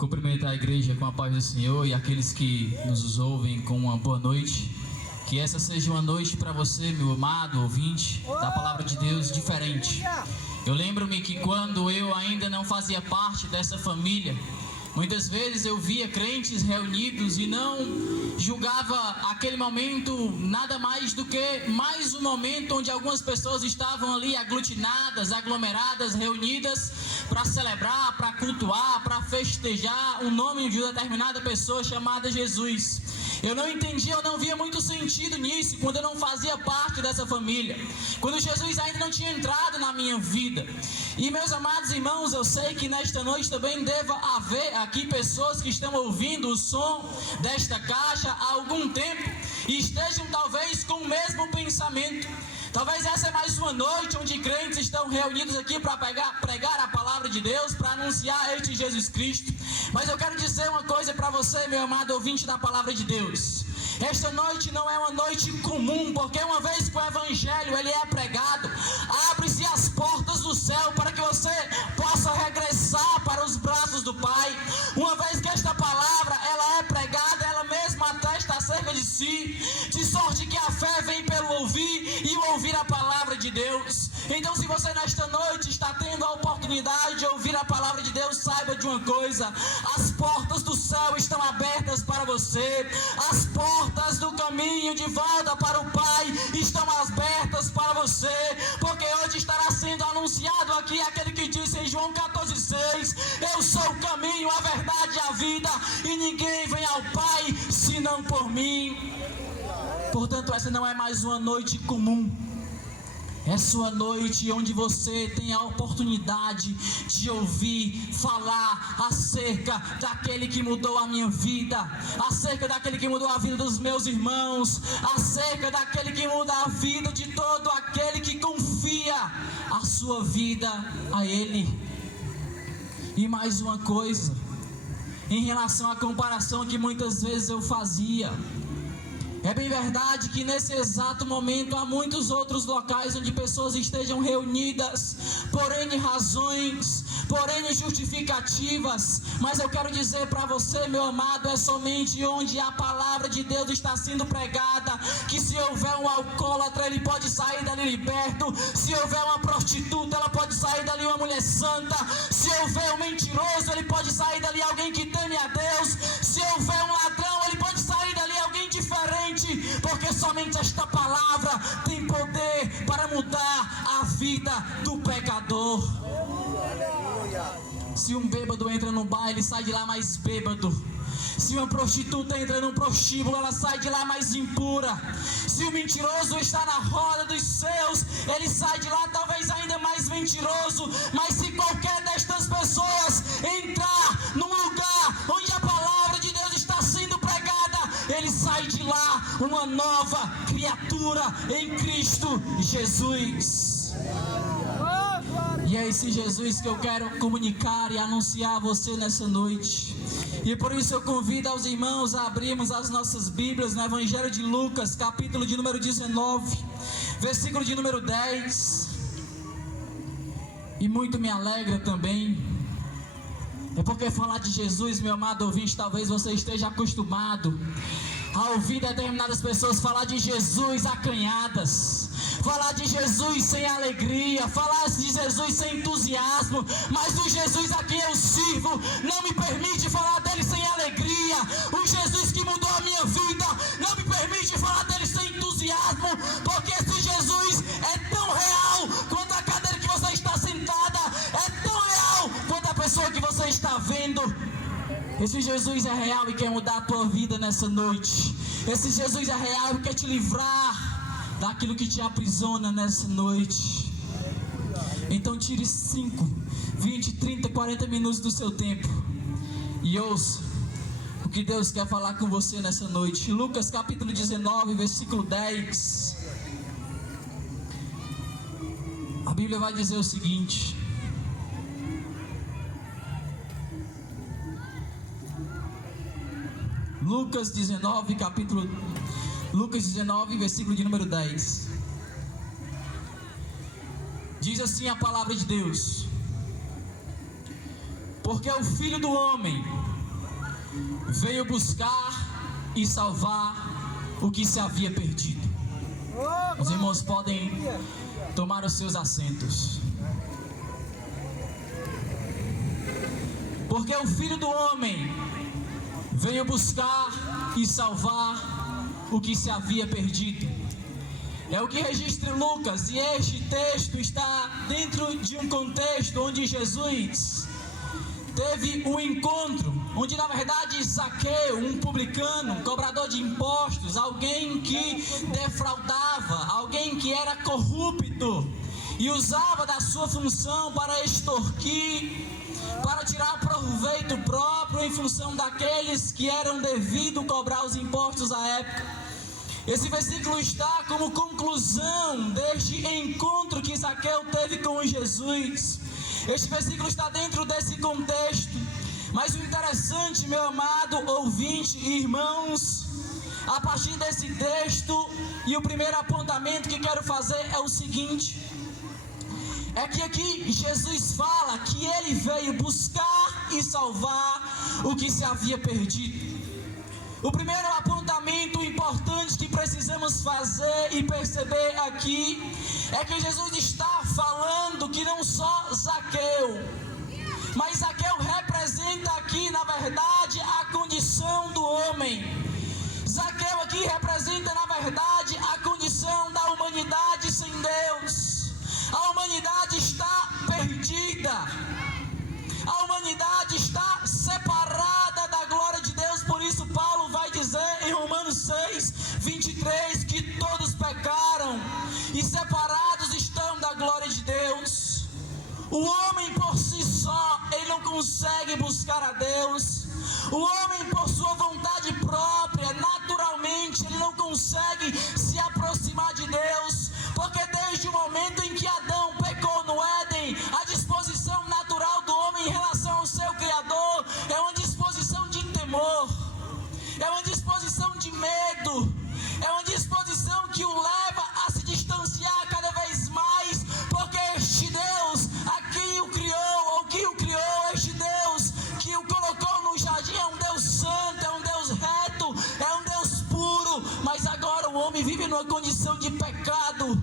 cumprimento a igreja com a paz do Senhor e aqueles que nos ouvem com uma boa noite. Que essa seja uma noite para você, meu amado ouvinte da Palavra de Deus, diferente. Eu lembro-me que quando eu ainda não fazia parte dessa família, muitas vezes eu via crentes reunidos e não julgava aquele momento nada mais do que mais um momento onde algumas pessoas estavam ali aglutinadas, aglomeradas, reunidas para celebrar, para cultuar, para festejar o nome de uma determinada pessoa chamada Jesus. Eu não entendia, eu não via muito sentido nisso quando eu não fazia parte dessa família, quando Jesus ainda não tinha entrado na minha vida. E meus amados irmãos, eu sei que nesta noite também deva haver aqui pessoas que estão ouvindo o som desta caixa há algum tempo e estejam talvez com o mesmo pensamento. Talvez essa é mais uma noite onde crentes estão reunidos aqui para pregar a palavra de Deus, para anunciar este Jesus Cristo. Mas eu quero dizer uma coisa para você, meu amado ouvinte da palavra de Deus. Esta noite não é uma noite comum, porque uma vez que o evangelho ele é pregado, abre-se as portas do céu para que você possa regressar para os braços do Pai. Uma vez que esta palavra ela é pregada, ela mesma atesta acerca de si, de sorte que a fé vem pelo ouvir e o ouvir a palavra de Deus. Então, se você nesta noite está tendo a oportunidade de ouvir a palavra de Deus, saiba de uma coisa: as portas do céu estão abertas para você, as portas do caminho de volta para o Pai estão abertas para você, porque hoje estará sendo anunciado aqui aquele que disse em João 14,6: eu sou o caminho, a verdade e a vida, e ninguém vem ao Pai senão por mim. Portanto, essa não é mais uma noite comum. É sua noite onde você tem a oportunidade de ouvir falar acerca daquele que mudou a minha vida, acerca daquele que mudou a vida dos meus irmãos, acerca daquele que muda a vida de todo aquele que confia a sua vida a Ele. E mais uma coisa, em relação à comparação que muitas vezes eu fazia, é bem verdade que nesse exato momento há muitos outros locais onde pessoas estejam reunidas por N razões, por N justificativas, mas eu quero dizer para você, meu amado, é somente onde a palavra de Deus está sendo pregada, que se houver um alcoólatra, ele pode sair dali liberto. Se houver uma prostituta, ela pode sair dali uma mulher santa. Se houver um mentiroso, ele pode sair dali alguém que teme a Deus. Se houver um ladrão, ele pode sair dali alguém diferente, porque somente esta palavra tem poder para mudar a vida do pecador. Se um bêbado entra no bar, ele sai de lá mais bêbado. Se uma prostituta entra num prostíbulo, ela sai de lá mais impura. Se o mentiroso está na roda dos seus, ele sai de lá talvez ainda mais mentiroso. Mas se qualquer destas pessoas entrar num lugar onde a palavra de Deus está sendo pregada, ele sai de lá uma nova criatura em Cristo Jesus. E é esse Jesus que eu quero comunicar e anunciar a você nessa noite. E por isso eu convido aos irmãos a abrirmos as nossas Bíblias no Evangelho de Lucas, capítulo de número 19, versículo de número 10. E muito me alegra também, é porque falar de Jesus, meu amado ouvinte, talvez você esteja acostumado a ouvir determinadas pessoas falar de Jesus acanhadas, falar de Jesus sem alegria, falar de Jesus sem entusiasmo. Mas o Jesus a quem eu sirvo não me permite falar dele sem alegria. O Jesus que mudou a minha vida não me permite falar dele sem entusiasmo, porque esse Jesus é tão real quanto a cadeira que você está sentada, é tão real quanto a pessoa que você está vendo. Esse Jesus é real e quer mudar a tua vida nessa noite. Esse Jesus é real e quer te livrar daquilo que te aprisiona nessa noite. Então tire 5, 20, 30, 40 minutos do seu tempo e ouça o que Deus quer falar com você nessa noite. Lucas capítulo 19, versículo 10. A Bíblia vai dizer o seguinte: Lucas 19, versículo de número 10. Diz assim a palavra de Deus: porque o Filho do Homem veio buscar e salvar o que se havia perdido. Os irmãos podem tomar os seus assentos. Porque o Filho do Homem veio buscar e salvar o que se havia perdido. É o que registra Lucas, e este texto está dentro de um contexto onde Jesus teve um encontro, onde na verdade Zaqueu, um publicano, um cobrador de impostos, alguém que defraudava, alguém que era corrupto e usava da sua função para extorquir, para tirar proveito próprio em função daqueles que eram devidos cobrar os impostos à época. Esse versículo está como conclusão deste encontro que Zaqueu teve com Jesus. Este versículo está dentro desse contexto. Mas o interessante, meu amado ouvinte e irmãos, a partir desse texto, e o primeiro apontamento que quero fazer é o seguinte: é que aqui Jesus fala que ele veio buscar e salvar o que se havia perdido. O primeiro apontamento importante que precisamos fazer e perceber aqui é que Jesus está falando que não só Zaqueu, mas Zaqueu representa aqui, na verdade, a condição do homem. Zaqueu aqui representa, na verdade, a condição da humanidade sem Deus. A humanidade está perdida. A humanidade está separada da glória de Deus. Por isso Paulo vai dizer em Romanos 6, 23, que todos pecaram e separados estão da glória de Deus. O homem por si só, ele não consegue buscar a Deus. O homem por sua vontade própria, naturalmente, ele não consegue se aproximar de Deus. Porque desde o momento em que Adão pecou no Éden, a disposição natural do homem em relação ao seu Criador é uma disposição de temor, é uma disposição de medo, é uma disposição que o leva a se distanciar cada vez mais, porque este Deus, a quem o criou, ou que o criou, este Deus que o colocou no jardim, é um Deus santo, é um Deus reto, é um Deus puro. Mas agora o homem vive numa condição de pecado,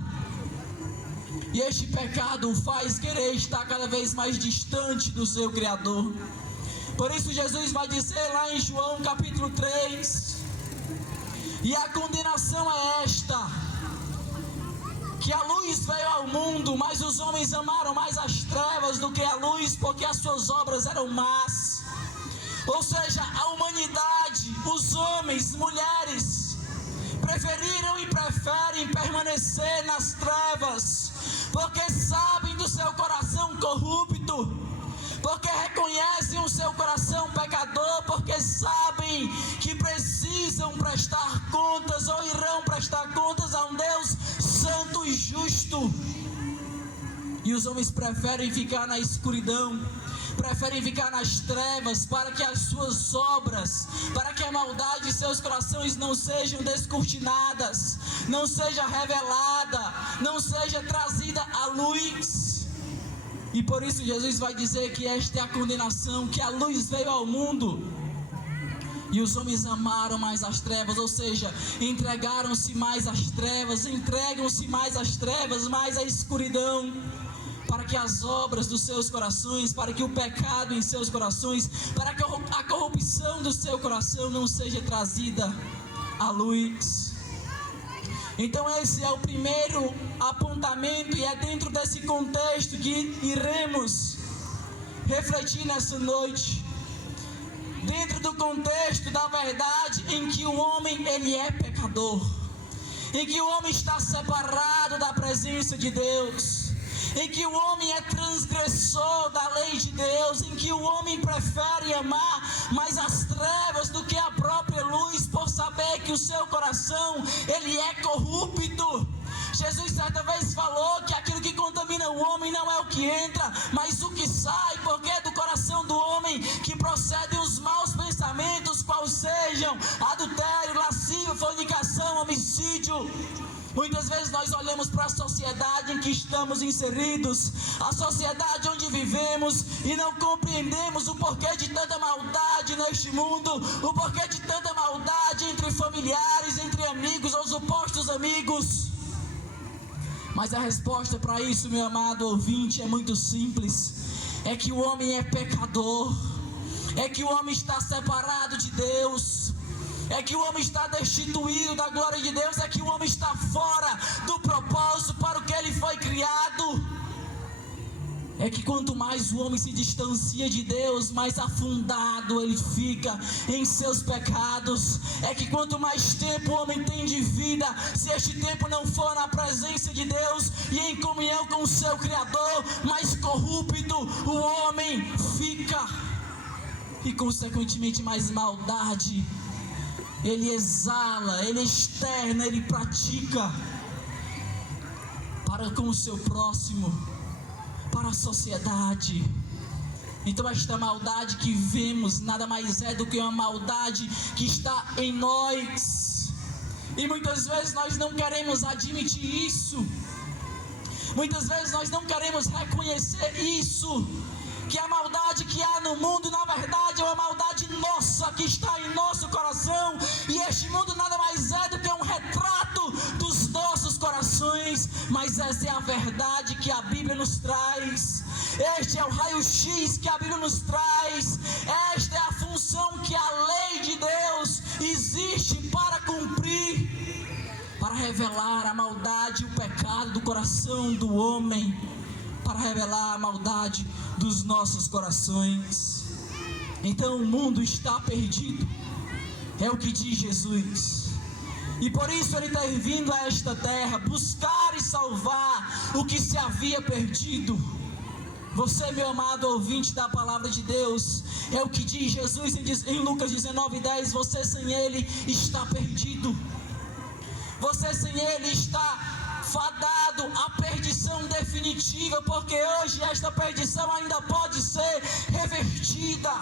e este pecado o faz querer estar cada vez mais distante do seu Criador. Por isso Jesus vai dizer lá em João capítulo 3, e a condenação é esta, que a luz veio ao mundo, mas os homens amaram mais as trevas do que a luz, porque as suas obras eram más. Ou seja, a humanidade, os homens, mulheres, preferiram e preferem permanecer nas trevas, porque sabem do seu coração corrupto, porque reconhecem o seu coração pecador, porque sabem que precisam prestar contas, ou irão prestar contas a um Deus santo e justo. E os homens preferem ficar na escuridão, preferem ficar nas trevas, para que as suas obras, para que a maldade de seus corações não sejam descortinadas, não seja revelada, não seja trazida à luz. E por isso Jesus vai dizer que esta é a condenação, que a luz veio ao mundo e os homens amaram mais as trevas, ou seja, entregaram-se mais às trevas, entregam-se mais às trevas, mais à escuridão, para que as obras dos seus corações, para que o pecado em seus corações, para que a corrupção do seu coração não seja trazida à luz. Então esse é o primeiro apontamento, e é dentro desse contexto que iremos refletir nessa noite. Dentro do contexto da verdade em que o homem ele é pecador, em que o homem está separado da presença de Deus, em que o homem é transgressor da lei de Deus, em que o homem prefere amar mais as trevas do que a própria luz, por saber que o seu coração ele é corrupto. Jesus certa vez falou que aquilo que contamina o homem não é o que entra, mas o que sai, porque é do coração do homem que procedem os maus pensamentos, quais sejam adultério, lascívia, fornicação, homicídio. O Muitas vezes nós olhamos para a sociedade em que estamos inseridos, a sociedade onde vivemos, e não compreendemos o porquê de tanta maldade neste mundo, o porquê de tanta maldade entre familiares, entre amigos ou supostos amigos. Mas a resposta para isso, meu amado ouvinte, é muito simples: é que o homem é pecador, é que o homem está separado de Deus, é que o homem está destituído da glória de Deus, é que o homem está fora do propósito para o que ele foi criado. É que quanto mais o homem se distancia de Deus, mais afundado ele fica em seus pecados. É que quanto mais tempo o homem tem de vida, se este tempo não for na presença de Deus e em comunhão com o seu Criador, mais corrupto o homem fica, e consequentemente mais maldade ele exala, ele externa, ele pratica para com o seu próximo, para a sociedade. Então esta maldade que vemos nada mais é do que uma maldade que está em nós, e muitas vezes nós não queremos admitir isso, muitas vezes nós não queremos reconhecer isso, que a maldade que há no mundo, na verdade, é uma maldade nossa, que está em nosso coração, e este mundo nada mais é do que um retrato dos nossos corações. Mas essa é a verdade que a Bíblia nos traz, este é o raio-x que a Bíblia nos traz, esta é a função que a lei de Deus existe para cumprir, para revelar a maldade e o pecado do coração do homem, para revelar a maldade dos nossos corações. Então o mundo está perdido, é o que diz Jesus, e por isso ele está vindo a esta terra buscar e salvar o que se havia perdido. Você, meu amado ouvinte da palavra de Deus, é o que diz Jesus em Lucas 19:10, você sem ele está perdido, você sem ele está fadado à perdição definitiva, porque hoje esta perdição ainda pode ser revertida,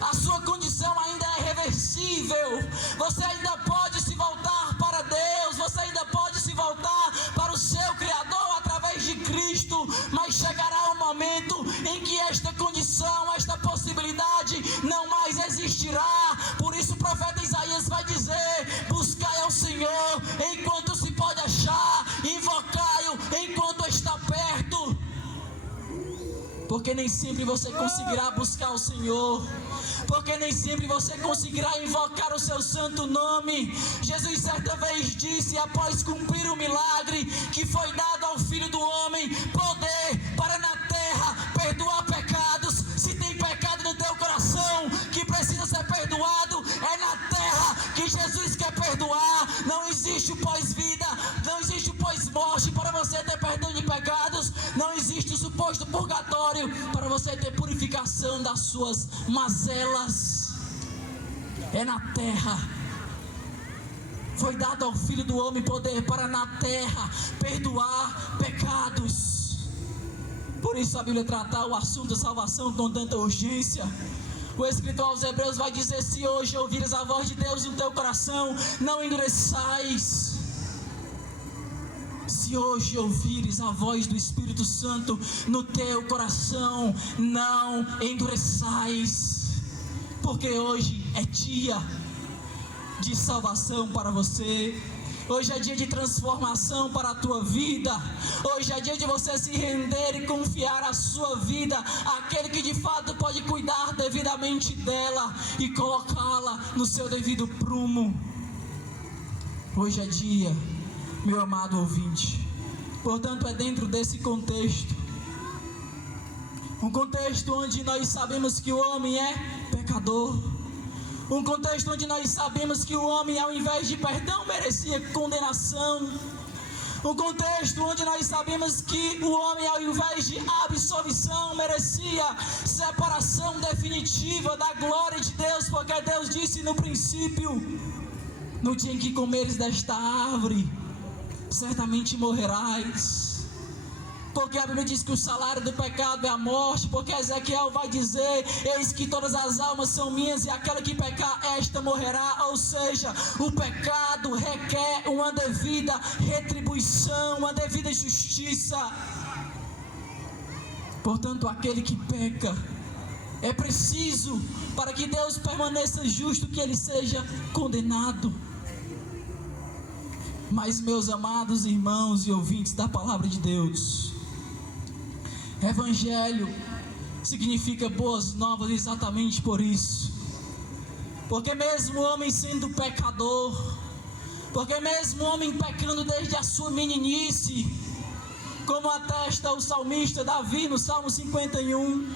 a sua condição ainda é reversível, você ainda pode se voltar para Deus, você ainda pode se voltar para o seu Criador através de Cristo, mas chegará um momento em que esta condição, esta possibilidade não mais existirá. Por isso o profeta Isaías vai dizer: buscai ao Senhor enquanto se pode achar, invocai-o enquanto está perto, porque nem sempre você conseguirá buscar o Senhor, porque nem sempre você conseguirá invocar o seu santo nome. Jesus certa vez disse, após cumprir o milagre que foi dado ao Filho do Homem, poder para na terra perdoar pecados. Se tem pecado no teu coração que precisa ser perdoado, é na terra que Jesus quer perdoar. Não existe o pós-vida, não existe o pós-morte para você ter perdão de pecados, não existe o suposto purgatório para você ter purificação das suas mazelas. É na terra. Foi dado ao Filho do Homem poder para na terra perdoar pecados. Por isso a Bíblia trata o assunto da salvação com tanta urgência. O escritor aos Hebreus vai dizer: se hoje ouvires a voz de Deus no teu coração, não endureçais. Se hoje ouvires a voz do Espírito Santo no teu coração, não endureçais, porque hoje é dia de salvação para você. Hoje é dia de transformação para a tua vida. Hoje é dia de você se render e confiar a sua vida àquele que de fato pode cuidar devidamente dela e colocá-la no seu devido prumo. Hoje é dia, meu amado ouvinte. Portanto, é dentro desse contexto, um contexto onde nós sabemos que o homem é pecador, um contexto onde nós sabemos que o homem, ao invés de perdão, merecia condenação, um contexto onde nós sabemos que o homem, ao invés de absolvição, merecia separação definitiva da glória de Deus, porque Deus disse no princípio: no dia em que comeres desta árvore, certamente morrerás. porque a Bíblia diz que o salário do pecado é a morte, porque Ezequiel vai dizer: eis que todas as almas são minhas e aquela que pecar, esta morrerá. Ou seja, o pecado requer uma devida retribuição, uma devida justiça. Portanto, aquele que peca, é preciso, para que Deus permaneça justo, que ele seja condenado. Mas, meus amados irmãos e ouvintes da palavra de Deus, Evangelho significa boas novas exatamente por isso. Porque mesmo o homem sendo pecador, porque mesmo o homem pecando desde a sua meninice, como atesta o salmista Davi no Salmo 51,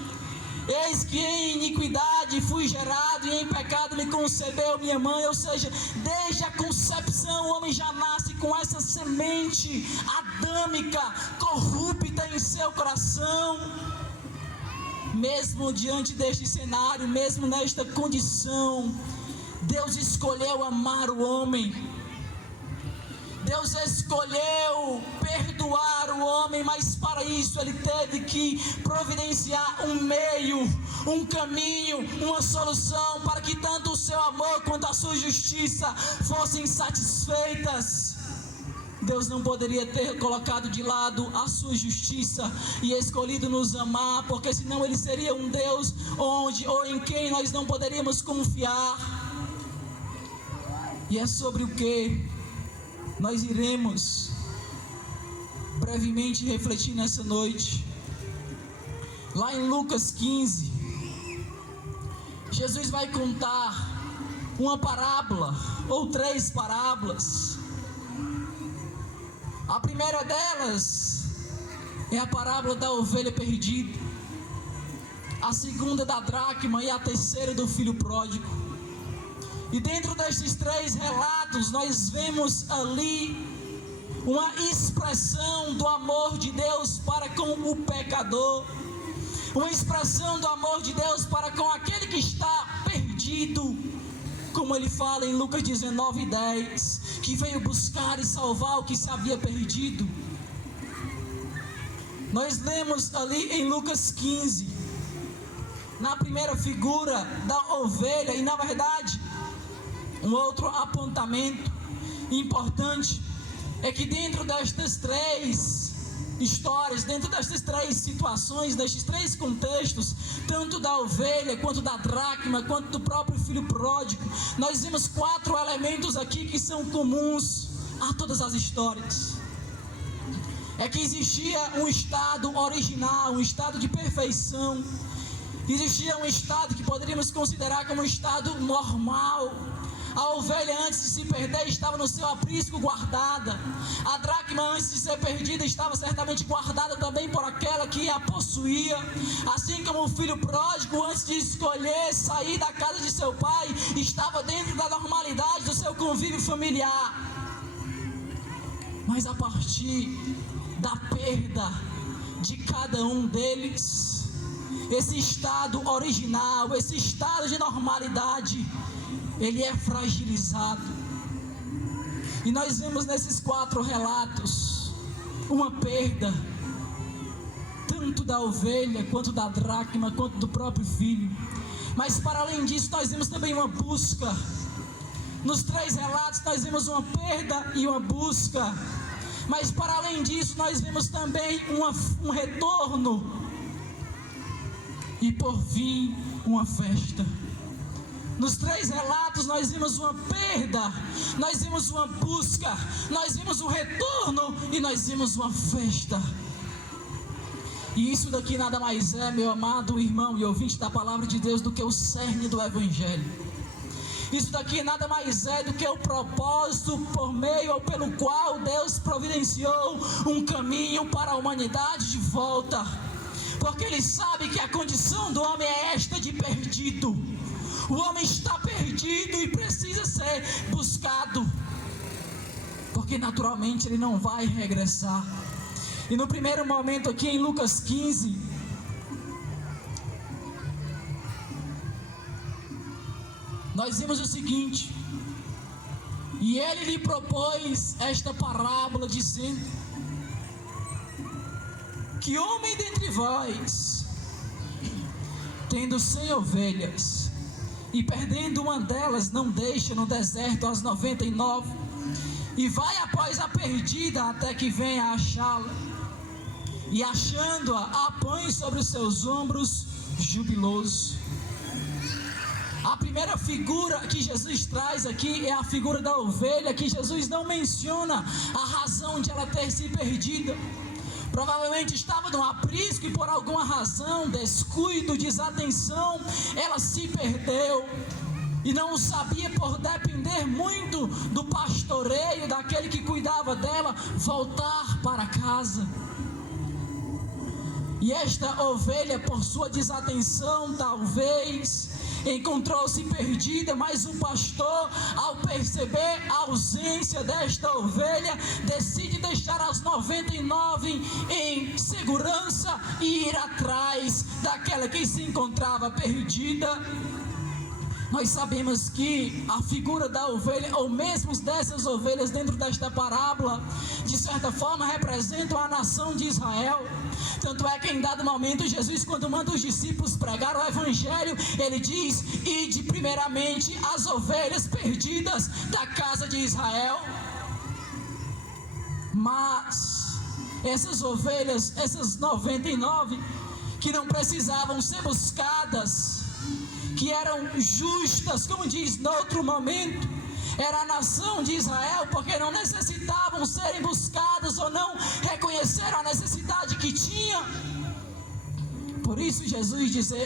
eis que em iniquidade fui gerado e em pecado me concebeu minha mãe. Ou seja, desde a concepção o homem já nasce com essa semente adâmica, corrupta em seu coração. Mesmo diante deste cenário, mesmo nesta condição, Deus escolheu amar o homem. Deus escolheu perdoar o homem, mas para isso Ele teve que providenciar um meio, um caminho, uma solução, para que tanto o seu amor quanto a sua justiça fossem satisfeitas. Deus não poderia ter colocado de lado a sua justiça e escolhido nos amar, porque senão Ele seria um Deus onde ou em quem nós não poderíamos confiar. E é sobre o que nós iremos brevemente refletir nessa noite. Lá em Lucas 15, Jesus vai contar uma parábola, ou 3 parábolas. A primeira delas é a parábola da ovelha perdida, a segunda da dracma e a terceira do filho pródigo. E dentro destes 3 relatos nós vemos ali uma expressão do amor de Deus para com o pecador, uma expressão do amor de Deus para com aquele que está perdido, como ele fala em Lucas 19:10, que veio buscar e salvar o que se havia perdido. Nós lemos ali em Lucas 15, na primeira figura da ovelha, e na verdade um outro apontamento importante é que dentro destas 3 histórias, dentro destas 3 situações, destes 3 contextos, tanto da ovelha, quanto da dracma, quanto do próprio filho pródigo, nós vemos 4 elementos aqui que são comuns a todas as histórias. É que existia um estado original, um estado de perfeição. Existia um estado que poderíamos considerar como um estado normal. A ovelha, antes de se perder, estava no seu aprisco guardada. A dracma, antes de ser perdida, estava certamente guardada também por aquela que a possuía. Assim como o filho pródigo, antes de escolher sair da casa de seu pai, estava dentro da normalidade do seu convívio familiar. Mas a partir da perda de cada um deles, esse estado original, esse estado de normalidade, ele é fragilizado. E nós vemos nesses 4 relatos uma perda, tanto da ovelha, quanto da dracma, quanto do próprio filho. Mas para além disso, nós vemos também uma busca. Nos 3 relatos nós vemos uma perda e uma busca. Mas para além disso, nós vemos também um retorno. E por fim, uma festa. Nos 3 relatos nós vimos uma perda, nós vimos uma busca, nós vimos um retorno e nós vimos uma festa. E isso daqui nada mais é, meu amado irmão e ouvinte da palavra de Deus, do que o cerne do Evangelho. Isso daqui nada mais é do que o propósito por meio ou pelo qual Deus providenciou um caminho para a humanidade de volta. Porque Ele sabe que a condição do homem é esta de perdido. O homem está perdido e precisa ser buscado, porque naturalmente ele não vai regressar. E no primeiro momento aqui em Lucas 15, nós vimos o seguinte: e ele lhe propôs esta parábola dizendo Que homem dentre vós, tendo 100 ovelhas, e perdendo uma delas, não deixa no deserto as 99, e vai após a perdida até que venha achá-la, e achando-a, a põe sobre os seus ombros, jubiloso. A primeira figura que Jesus traz aqui é a figura da ovelha, que Jesus não menciona a razão de ela ter se perdido. Provavelmente estava no aprisco e por alguma razão, descuido, desatenção, ela se perdeu. E não sabia, por depender muito do pastoreio, daquele que cuidava dela, voltar para casa. E esta ovelha, por sua desatenção, talvez, encontrou-se perdida, mas o pastor, ao perceber a ausência desta ovelha, decide deixar as 99 em segurança e ir atrás daquela que se encontrava perdida. Nós sabemos que a figura da ovelha, ou mesmo dessas ovelhas dentro desta parábola, de certa forma representam a nação de Israel. Tanto é que em dado momento Jesus, quando manda os discípulos pregar o evangelho, ele diz: ide primeiramente as ovelhas perdidas da casa de Israel. Mas essas ovelhas, essas 99 que não precisavam ser buscadas, que eram justas, como diz no outro momento, era a nação de Israel, porque não necessitavam serem buscadas ou não reconheceram a necessidade que tinha. Por isso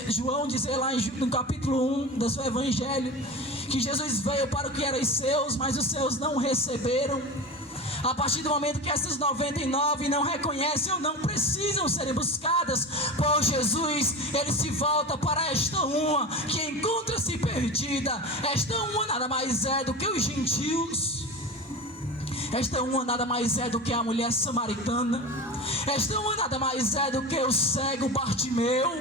João dizer lá no capítulo 1 do seu evangelho, que Jesus veio para o que era os seus, mas os seus não receberam. A partir do momento que essas 99 não reconhecem ou não precisam serem buscadas por Jesus, ele se volta para esta uma que encontra-se perdida. Esta uma nada mais é do que os gentios. Esta uma nada mais é do que a mulher samaritana. Esta uma nada mais é do que o cego Bartimeu.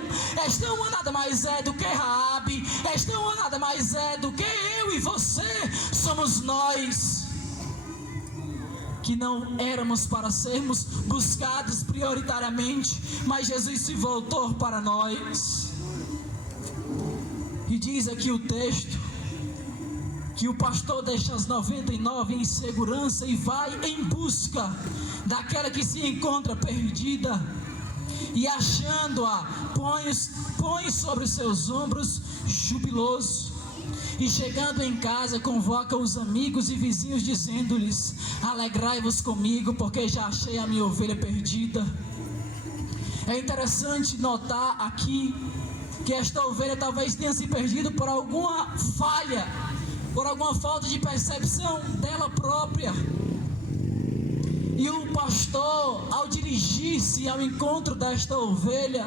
Esta uma nada mais é do que Raabe. Esta uma nada mais é do que eu e você. Somos nós que não éramos para sermos buscados prioritariamente, mas Jesus se voltou para nós. E diz aqui o texto que o pastor deixa as 99 em segurança e vai em busca daquela que se encontra perdida, e achando-a, põe sobre os seus ombros, jubiloso. E chegando em casa, convoca os amigos e vizinhos, dizendo-lhes: alegrai-vos comigo, porque já achei a minha ovelha perdida. É interessante notar aqui que esta ovelha talvez tenha se perdido por alguma falha, por alguma falta de percepção dela própria. E o pastor, ao dirigir-se ao encontro desta ovelha,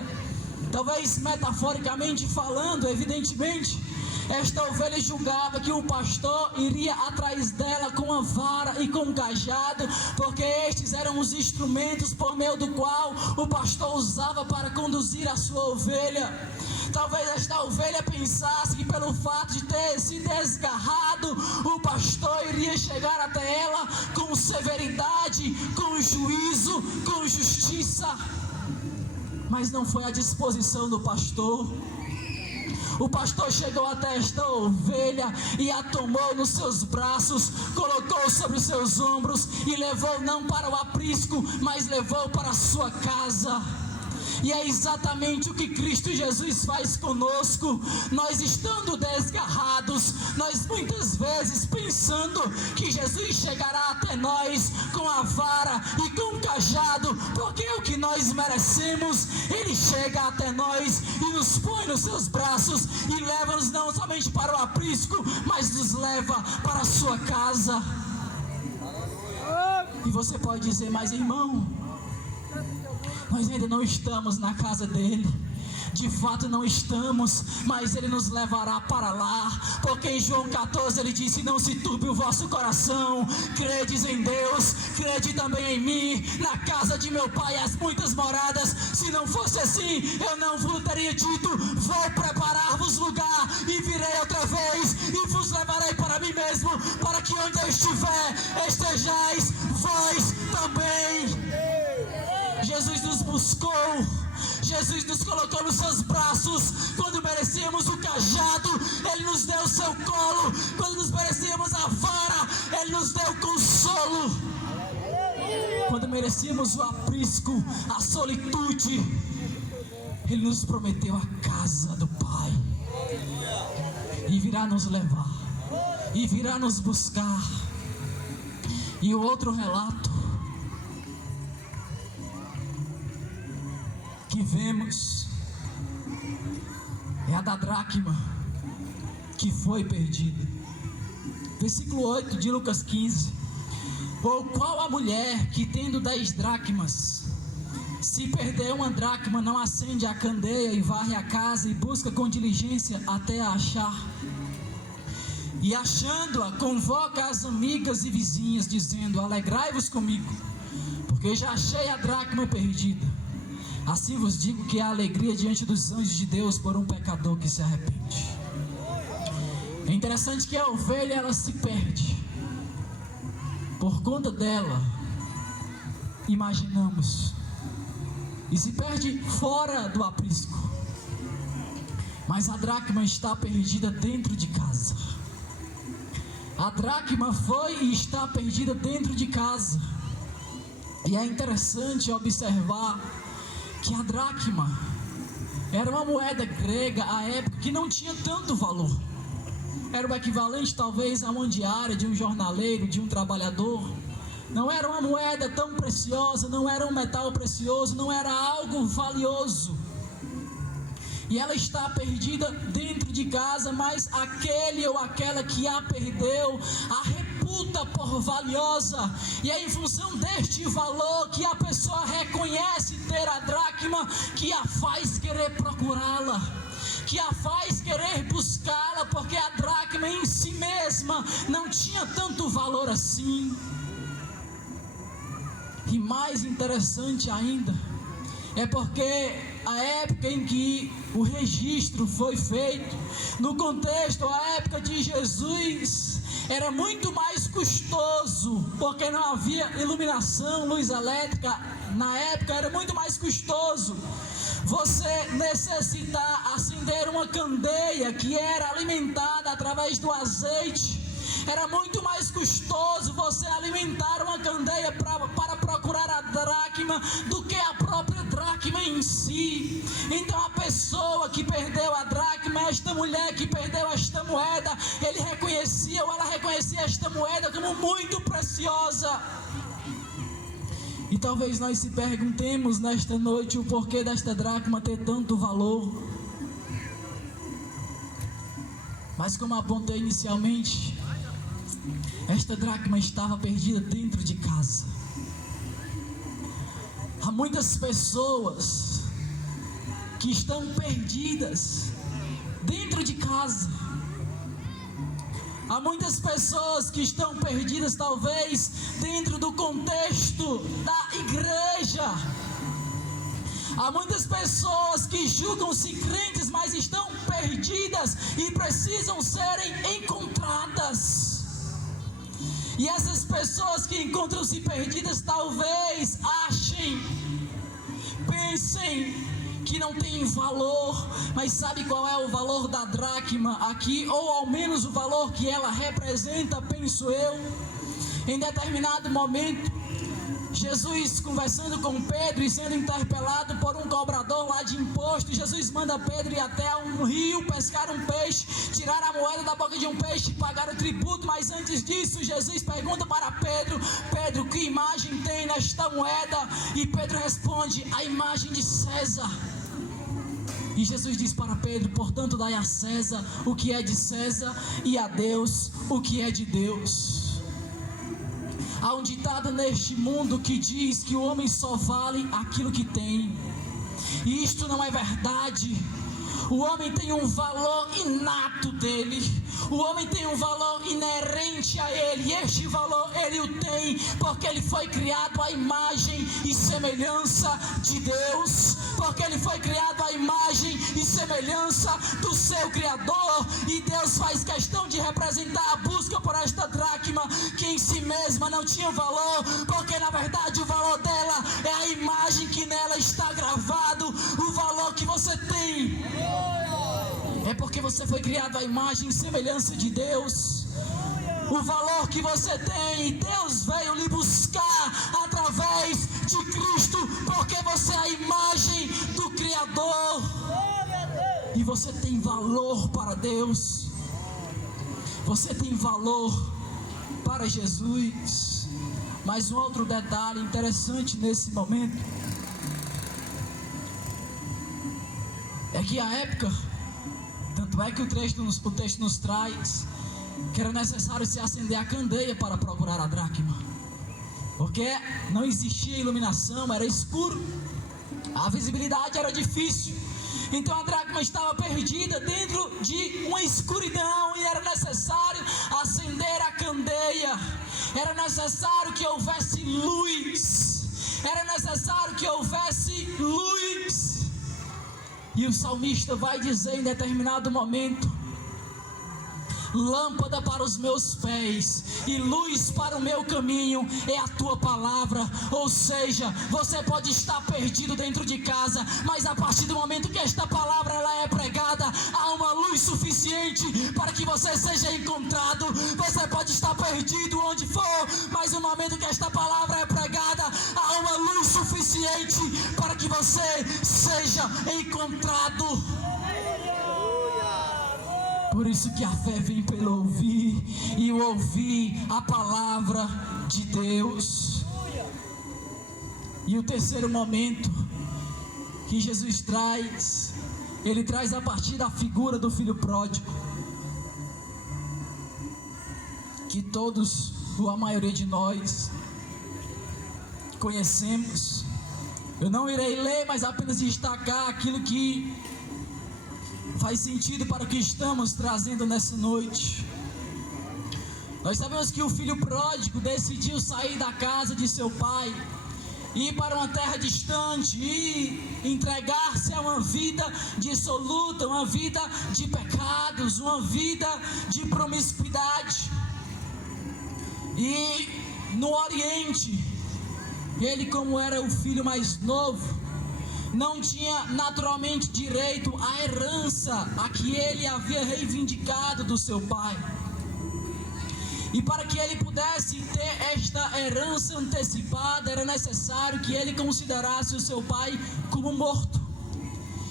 talvez metaforicamente falando, evidentemente, esta ovelha julgava que o pastor iria atrás dela com a vara e com um cajado, porque estes eram os instrumentos por meio do qual o pastor usava para conduzir a sua ovelha. Talvez esta ovelha pensasse que pelo fato de ter se desgarrado, o pastor iria chegar até ela com severidade, com juízo, com justiça. Mas não foi a disposição do pastor. O pastor chegou até esta ovelha e a tomou nos seus braços, colocou sobre os seus ombros e levou não para o aprisco, mas levou para a sua casa. E é exatamente o que Cristo Jesus faz conosco. Nós estando desgarrados, nós muitas vezes pensando que Jesus chegará até nós com a vara e com o cajado, porque é o que nós merecemos. Ele chega até nós e nos põe nos seus braços e leva-nos não somente para o aprisco, mas nos leva para a sua casa. E você pode dizer: mas irmão, nós ainda não estamos na casa dele. De fato não estamos, mas ele nos levará para lá, porque em João 14 ele disse: não se turbe o vosso coração, credes em Deus, crede também em mim. Na casa de meu pai há muitas moradas, se não fosse assim eu não vos teria dito: vou preparar-vos lugar e virei outra vez e vos levarei para mim mesmo, para que onde eu estiver estejais vós também. Jesus nos buscou Jesus nos colocou nos seus braços quando merecíamos o cajado, Ele nos deu o seu colo. Quando nos merecíamos a vara, Ele nos deu consolo. Quando merecíamos o aprisco, a solitude, Ele nos prometeu a casa do Pai. E virá nos levar, e virá nos buscar. E o outro relato que vemos é a da dracma que foi perdida. Versículo 8 de Lucas 15. Ou qual a mulher que tendo 10 dracmas, se perder uma dracma, não acende a candeia e varre a casa e busca com diligência até a achar? E achando-a, convoca as amigas e vizinhas, dizendo: alegrai-vos comigo, porque já achei a dracma perdida. Assim vos digo que há alegria diante dos anjos de Deus por um pecador que se arrepende. É interessante que a ovelha, ela se perde. Por conta dela, imaginamos, e se perde fora do aprisco. Mas a dracma está perdida dentro de casa. A dracma foi e está perdida dentro de casa. E é interessante observar que a dracma era uma moeda grega à época que não tinha tanto valor. Era o equivalente talvez a uma diária de um jornaleiro, de um trabalhador. Não era uma moeda tão preciosa, não era um metal precioso, não era algo valioso. E ela está perdida dentro de casa, mas aquele ou aquela que a perdeu, a reputa por valiosa. E é em função deste valor que a pessoa reconhece ter a dracma, que a faz querer procurá-la, que a faz querer buscá-la, porque a dracma em si mesma não tinha tanto valor assim. E mais interessante ainda, é porque a época em que o registro foi feito, no contexto, a época de Jesus, era muito mais custoso, porque não havia iluminação, luz elétrica. Na época era muito mais custoso você necessitar acender uma candeia que era alimentada através do azeite. Era muito mais custoso você alimentar uma candeia para procurar a dracma do que a própria dracma em si. Então a pessoa que perdeu a dracma, esta mulher que perdeu esta moeda, ele reconhecia ou ela reconhecia esta moeda como muito preciosa. E talvez nós se perguntemos nesta noite o porquê desta dracma ter tanto valor. Mas como apontei inicialmente, esta dracma estava perdida dentro de casa. Há muitas pessoas que estão perdidas dentro de casa. Há muitas pessoas que estão perdidas talvez dentro do contexto da igreja. Há muitas pessoas que julgam-se crentes, mas estão perdidas e precisam serem encontradas. E essas pessoas que encontram-se perdidas talvez pensem que não tem valor, mas sabe qual é o valor da dracma aqui? Ou ao menos o valor que ela representa, penso eu. Em determinado momento, Jesus conversando com Pedro e sendo interpelado por um cobrador lá de imposto, Jesus manda Pedro ir até um rio, pescar um peixe, tirar a moeda da boca de um peixe e pagar o tributo. Mas antes disso, Jesus pergunta para Pedro: Pedro, que imagem tem nesta moeda? E Pedro responde: a imagem de César. E Jesus diz para Pedro: portanto, dai a César o que é de César e a Deus o que é de Deus. Há um ditado neste mundo que diz que o homem só vale aquilo que tem. E isto não é verdade. O homem tem um valor inato dele. O homem tem um valor inerente a ele. E este valor ele o tem porque ele foi criado à imagem e semelhança de Deus. Porque ele foi criado à imagem e semelhança do seu Criador. E Deus faz questão de representar a busca por esta dracma, que em si mesma não tinha valor, porque na verdade o valor dela é a imagem que nela está gravado. O valor É porque você foi criado à imagem e semelhança de Deus. O valor que você tem, Deus veio lhe buscar através de Cristo, porque você é a imagem do Criador. E você tem valor para Deus. Você tem valor para Jesus. Mas um outro detalhe interessante nesse momento é que a época, tanto é que o texto nos traz que era necessário se acender a candeia para procurar a dracma, porque não existia iluminação, era escuro, a visibilidade era difícil. Então a dracma estava perdida dentro de uma escuridão e era necessário acender a candeia, era necessário que houvesse luz, era necessário que houvesse luz. E o salmista vai dizer em determinado momento: lâmpada para os meus pés e luz para o meu caminho é a tua palavra. Ou seja, você pode estar perdido dentro de casa, mas a partir do momento que esta palavra ela é pregada, há uma luz suficiente para que você seja encontrado. Você pode estar perdido onde for, mas no momento que esta palavra é pregada, há uma luz suficiente para que você seja encontrado. Por isso que a fé vem pelo ouvir, e o ouvir a palavra de Deus. E o terceiro momento que Jesus traz, ele traz a partir da figura do filho pródigo, que todos, ou a maioria de nós, conhecemos. Eu não irei ler, mas apenas destacar aquilo que faz sentido para o que estamos trazendo nessa noite. Nós sabemos que o filho pródigo decidiu sair da casa de seu pai, ir para uma terra distante e entregar-se a uma vida dissoluta, uma vida de pecados, uma vida de promiscuidade. E no Oriente, ele, como era o filho mais novo, não tinha naturalmente direito à herança a que ele havia reivindicado do seu pai. E para que ele pudesse ter esta herança antecipada, era necessário que ele considerasse o seu pai como morto.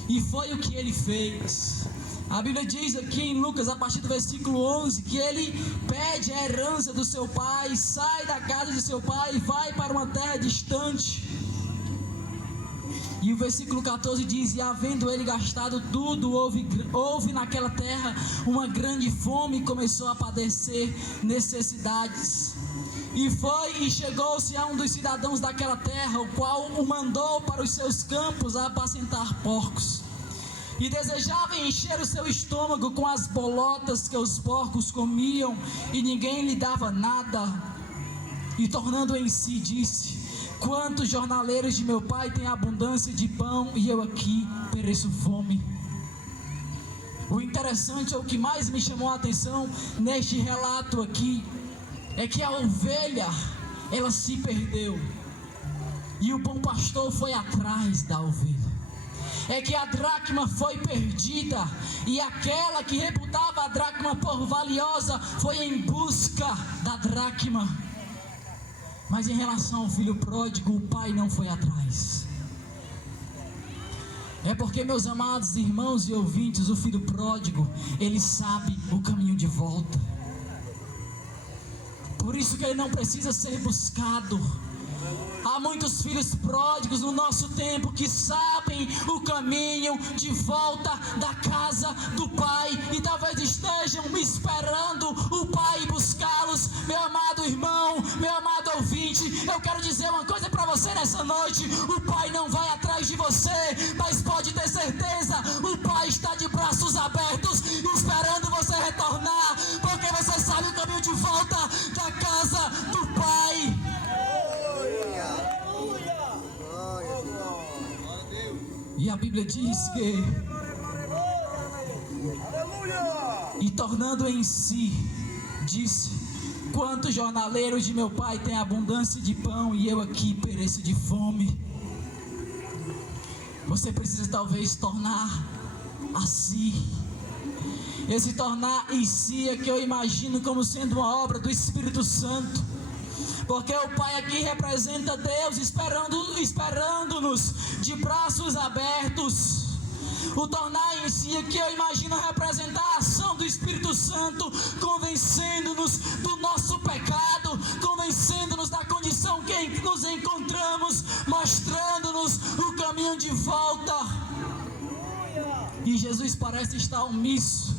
E foi o que ele fez. A Bíblia diz aqui em Lucas, a partir do versículo 11, que ele pede a herança do seu pai, sai da casa de seu pai e vai para uma terra distante. E o versículo 14 diz: e havendo ele gastado tudo, houve naquela terra uma grande fome e começou a padecer necessidades. E foi e chegou-se a um dos cidadãos daquela terra, o qual o mandou para os seus campos a apacentar porcos. E desejava encher o seu estômago com as bolotas que os porcos comiam, e ninguém lhe dava nada. E tornando em si, disse: quantos jornaleiros de meu pai têm abundância de pão, e eu aqui pereço fome. O interessante, ou o que mais me chamou a atenção neste relato aqui, é que a ovelha, ela se perdeu, e o bom pastor foi atrás da ovelha. É que a dracma foi perdida, e aquela que reputava a dracma por valiosa foi em busca da dracma. Mas em relação ao filho pródigo, o pai não foi atrás. É porque, meus amados irmãos e ouvintes, o filho pródigo, ele sabe o caminho de volta. Por isso que ele não precisa ser buscado. Há muitos filhos pródigos no nosso tempo que sabem o caminho de volta da casa do pai, e talvez estejam esperando o pai buscá-los. Meu amado irmão, meu amado ouvinte, eu quero dizer uma coisa para você nessa noite: o pai não vai atrás de você, mas pode ter certeza, o pai está de braços abertos esperando você retornar, porque você sabe o caminho de volta da casa do pai. E a Bíblia diz que, e tornando em si, disse: quantos jornaleiros de meu pai têm abundância de pão, e eu aqui pereço de fome. Você precisa talvez tornar a si, Esse tornar em si é que eu imagino como sendo uma obra do Espírito Santo. Porque o Pai aqui representa Deus esperando-nos de braços abertos. O tornar em si aqui eu imagino representar a ação do Espírito Santo, convencendo-nos do nosso pecado, convencendo-nos da condição que nos encontramos, mostrando-nos o caminho de volta. E Jesus parece estar omisso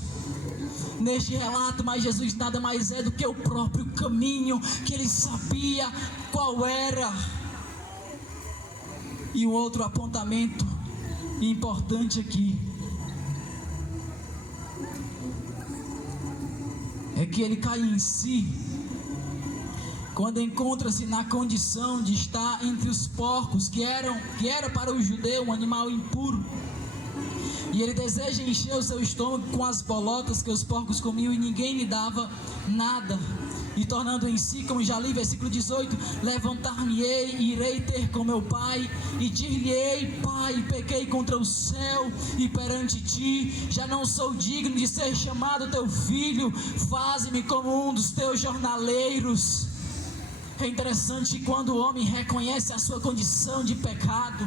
neste relato, mas Jesus nada mais é do que o próprio caminho, que ele sabia qual era. E um outro apontamento importante aqui é que ele cai em si quando encontra-se na condição de estar entre os porcos, que era para o judeu um animal impuro. E ele deseja encher o seu estômago com as bolotas que os porcos comiam, e ninguém lhe dava nada. E tornando em si, como já li, versículo 18: levantar-me-ei e irei ter com meu pai, e dir-lhe-ei: Pai, pequei contra o céu e perante ti, já não sou digno de ser chamado teu filho, faze-me como um dos teus jornaleiros. É interessante quando o homem reconhece a sua condição de pecado,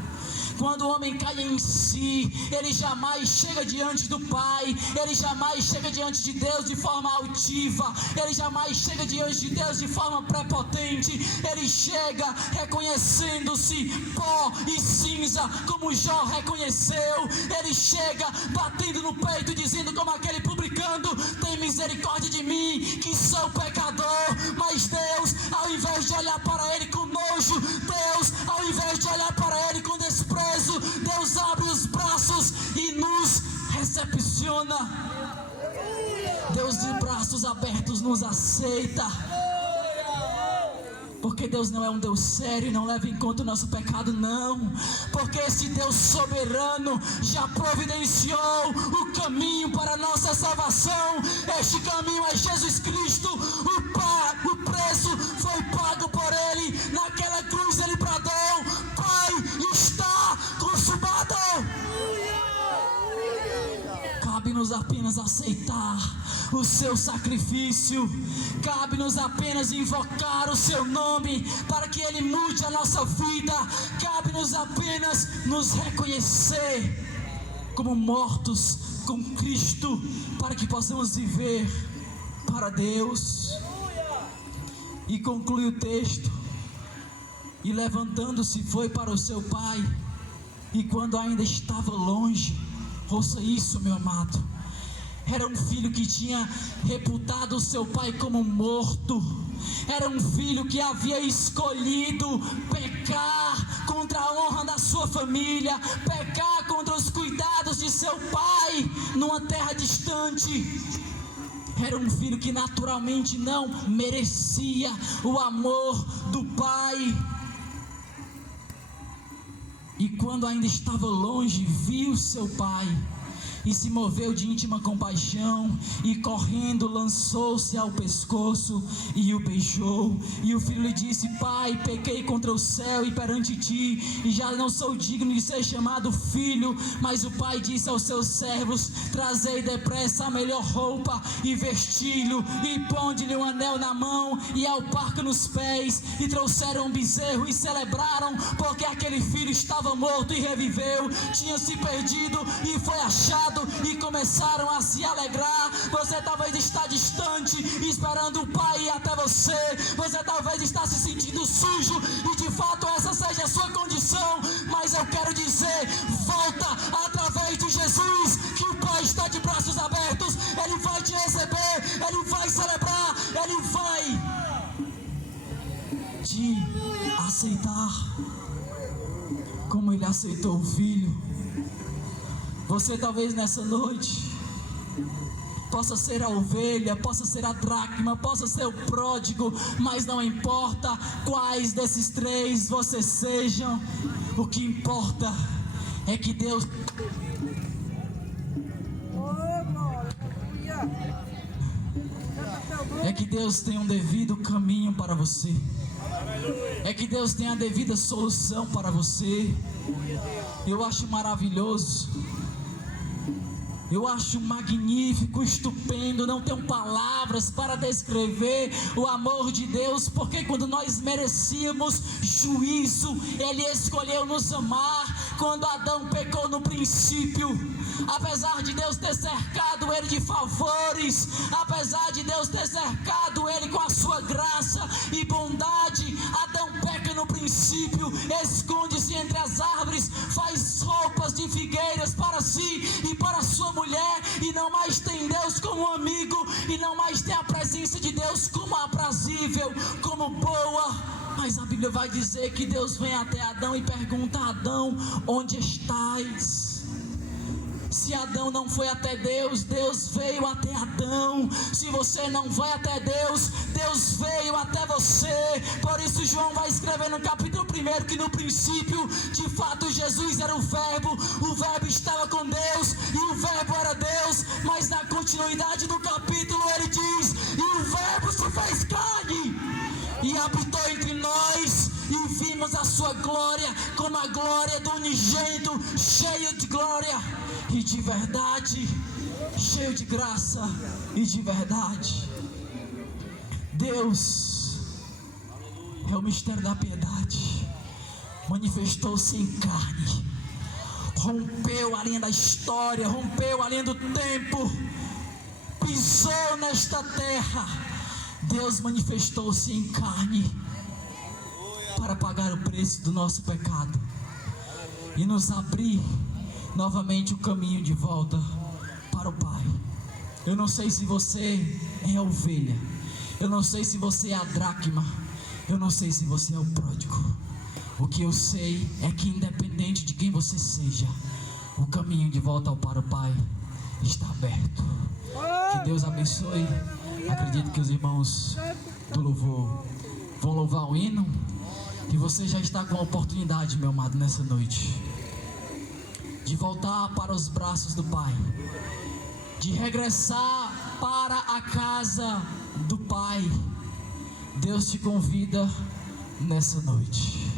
quando o homem cai em si, ele jamais chega diante do Pai, ele jamais chega diante de Deus de forma altiva, ele jamais chega diante de Deus de forma prepotente, ele chega reconhecendo-se pó e cinza, como Jó reconheceu. Ele chega batendo no peito, dizendo como aquele publicano: tem misericórdia de mim, que sou pecador. Mas Deus, ao invés de olhar para ele com nojo, Deus, ao invés de olhar para ele com desprezo, Deus abre os braços e nos recepciona. Deus de braços abertos nos aceita. Porque Deus não é um Deus sério e não leva em conta o nosso pecado, não. Porque esse Deus soberano já providenciou o caminho para a nossa salvação. Este caminho é Jesus Cristo. O preço foi pago por Ele. Naquela cruz Ele bradou: Pai, está consumado. Cabe-nos apenas aceitar o seu sacrifício, cabe-nos apenas invocar o seu nome para que ele mude a nossa vida, cabe-nos apenas nos reconhecer como mortos com Cristo, para que possamos viver para Deus. E conclui o texto: e levantando-se foi para o seu pai, e quando ainda estava longe, ouça isso, meu amado, era um filho que tinha reputado o seu pai como morto. Era um filho que havia escolhido pecar contra a honra da sua família, pecar contra os cuidados de seu pai numa terra distante. Era um filho que naturalmente não merecia o amor do pai. E quando ainda estava longe, viu seu pai e se moveu de íntima compaixão, e correndo lançou-se ao pescoço e o beijou. E o filho lhe disse: Pai, pequei contra o céu e perante ti, e já não sou digno de ser chamado filho. Mas o pai disse aos seus servos: Trazei depressa a melhor roupa e vesti-lo, e ponde-lhe um anel na mão e alparca nos pés. E trouxeram um bezerro e celebraram, porque aquele filho estava morto e reviveu, tinha se perdido e foi achado, e começaram a se alegrar. Você talvez está distante, esperando o pai ir até você. Você talvez está se sentindo sujo, e de fato essa seja a sua condição. Mas eu quero dizer: volta através de Jesus, que o Pai está de braços abertos. Ele vai te receber, Ele vai celebrar, Ele vai te aceitar como Ele aceitou o filho. Você talvez nessa noite possa ser a ovelha, possa ser a dracma, possa ser o pródigo, mas não importa quais desses três você sejam, o que importa é que Deus tem um devido caminho para você, é que Deus tem a devida solução para você. Eu acho maravilhoso Eu acho magnífico, estupendo, não tenho palavras para descrever o amor de Deus, porque quando nós merecíamos juízo, Ele escolheu nos amar. Quando Adão pecou no princípio, apesar de Deus ter cercado ele de favores, apesar de Deus ter cercado ele com a sua graça e bondade, Adão peca no princípio, esconde-se entre as árvores, faz roupas de figueiras para si e para sua mulher, e não mais tem Deus como amigo, e não mais tem a presença de Deus como aprazível, como boa. Mas a Bíblia vai dizer que Deus vem até Adão e pergunta a Adão: onde estás? Se Adão não foi até Deus, Deus veio até Adão. Se você não vai até Deus, Deus veio até você. Por isso João vai escrever no capítulo 1 que no princípio, de fato, Jesus era o Verbo estava com Deus e o Verbo era Deus. Mas na continuidade do capítulo ele diz: e o Verbo se fez carne e habitou entre nós, e vimos a sua glória, como a glória do unigênito, cheio de glória e de verdade, cheio de graça e de verdade. Deus é o mistério da piedade, manifestou-se em carne, rompeu a linha da história, rompeu a linha do tempo, pisou nesta terra. Deus manifestou-se em carne para pagar o preço do nosso pecado e nos abrir novamente o caminho de volta para o Pai. Eu não sei se você é a ovelha, eu não sei se você é a dracma, eu não sei se você é o pródigo. O que eu sei é que, independente de quem você seja, o caminho de volta para o Pai está aberto. Que Deus abençoe. Acredito que os irmãos do louvor vão louvar o hino, e você já está com a oportunidade, meu amado, nessa noite, de voltar para os braços do Pai, de regressar para a casa do Pai. Deus te convida nessa noite.